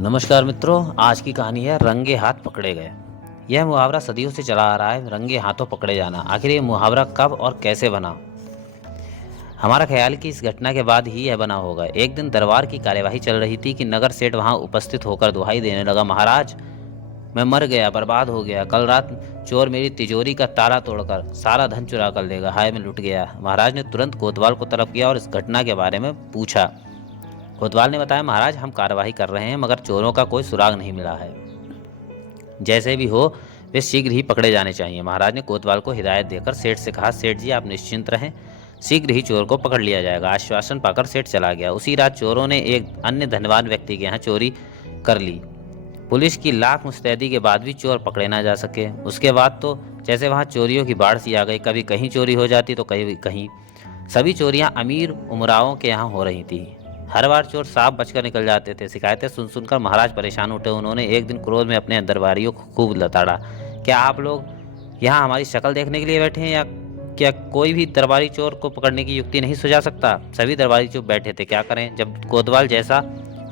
नमस्कार मित्रों, आज की कहानी है रंगे हाथ पकड़े गए। यह मुहावरा सदियों से चला आ रहा है, रंगे हाथों पकड़े जाना। आखिर ये मुहावरा कब और कैसे बना? हमारा ख्याल कि इस घटना के बाद ही यह बना होगा। एक दिन दरबार की कार्यवाही चल रही थी कि नगर सेठ वहां उपस्थित होकर दुहाई देने लगा, महाराज मैं मर गया, बर्बाद हो गया। कल रात चोर मेरी तिजोरी का ताला तोड़कर सारा धन चुरा कर लेगा। हाय मैं लुट गया। महाराज ने तुरंत कोतवाल को तलब किया और इस घटना के बारे में पूछा। कोतवाल ने बताया, महाराज हम कार्यवाही कर रहे हैं मगर चोरों का कोई सुराग नहीं मिला है। जैसे भी हो वे शीघ्र ही पकड़े जाने चाहिए। महाराज ने कोतवाल को हिदायत देकर सेठ से कहा, सेठ जी आप निश्चिंत रहें, शीघ्र ही चोर को पकड़ लिया जाएगा। आश्वासन पाकर सेठ चला गया। उसी रात चोरों ने एक अन्य धनवान व्यक्ति के यहाँ चोरी कर ली। पुलिस की लाख मुस्तैदी के बाद भी चोर पकड़े ना जा सके। उसके बाद तो जैसे वहाँ चोरियों की बाढ़ सी आ गई, कभी कहीं चोरी हो जाती तो कहीं कहीं। सभी चोरियां अमीर उमरावों के यहाँ हो रही थी। हर बार चोर साफ बचकर निकल जाते थे। शिकायतें सुन सुनकर महाराज परेशान उठे। उन्होंने एक दिन क्रोध में अपने दरबारियों को खूब लताड़ा। क्या आप लोग यहाँ हमारी शक्ल देखने के लिए बैठे हैं या क्या कोई भी दरबारी चोर को पकड़ने की युक्ति नहीं सुझा सकता? सभी दरबारी चुप बैठे थे। क्या करें, जब कोतवाल जैसा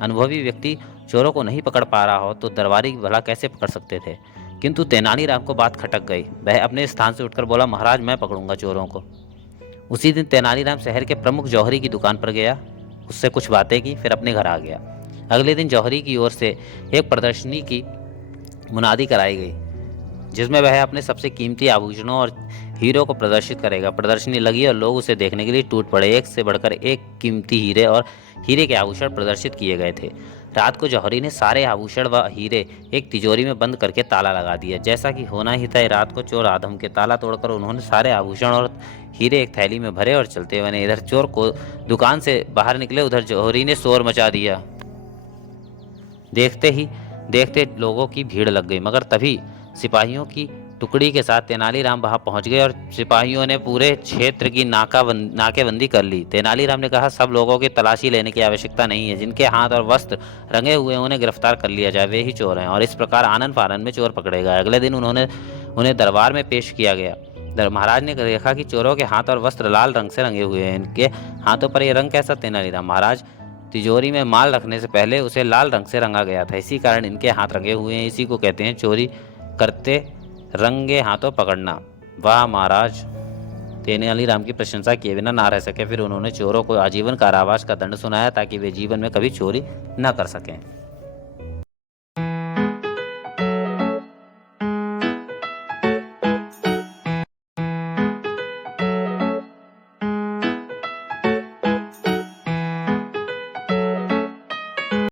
अनुभवी व्यक्ति चोरों को नहीं पकड़ पा रहा हो तो दरबारी भला कैसे पकड़ सकते थे? किंतु तेनालीराम को बात खटक गई। वह अपने स्थान से उठकर बोला, महाराज मैं पकड़ूंगा चोरों को। उसी दिन तेनालीराम शहर के प्रमुख जौहरी की दुकान पर गया, उससे कुछ बातें की, फिर अपने घर आ गया। अगले दिन जौहरी की ओर से एक प्रदर्शनी की मुनादी कराई गई जिसमें वह अपने सबसे कीमती आभूषणों और हीरो को प्रदर्शित करेगा। प्रदर्शनी लगी और लोग उसे देखने के लिए टूट पड़े। एक से बढ़कर एक कीमती हीरे और हीरे के आभूषण प्रदर्शित किए गए थे। रात को जौहरी ने सारे आभूषण व हीरे एक तिजोरी में बंद करके ताला लगा दिया। जैसा कि होना ही था, रात को चोर आधम के ताला तोड़कर उन्होंने सारे आभूषण और हीरे एक थैली में भरे और चलते बने। इधर चोर को दुकान से बाहर निकले, उधर जौहरी ने शोर मचा दिया। देखते ही देखते लोगों की भीड़ लग गई, मगर तभी सिपाहियों की टुकड़ी के साथ तेनालीराम वहां पहुंच गए और सिपाहियों ने पूरे क्षेत्र की नाकेबंदी कर ली। तेनालीराम ने कहा, सब लोगों की तलाशी लेने की आवश्यकता नहीं है। जिनके हाथ और वस्त्र रंगे हुए उन्हें गिरफ्तार कर लिया जाए, वे ही चोर हैं। और इस प्रकार आनन फानन में चोर पकड़े गए। अगले दिन उन्हें दरबार में पेश किया गया। महाराज ने देखा कि चोरों के हाथ और वस्त्र लाल रंग से रंगे हुए हैं। इनके हाथों पर यह रंग कैसा? तेनालीराम, महाराज तिजोरी में माल रखने से पहले उसे लाल रंग से रंगा गया था, इसी कारण इनके हाथ रंगे हुए हैं। इसी को कहते हैं चोरी करते रंगे हाथों पकड़ना। वाह महाराज! तेनालीराम की प्रशंसा किए बिना ना रह सके। फिर उन्होंने चोरों को आजीवन कारावास का दंड सुनाया ताकि वे जीवन में कभी चोरी न कर सकें।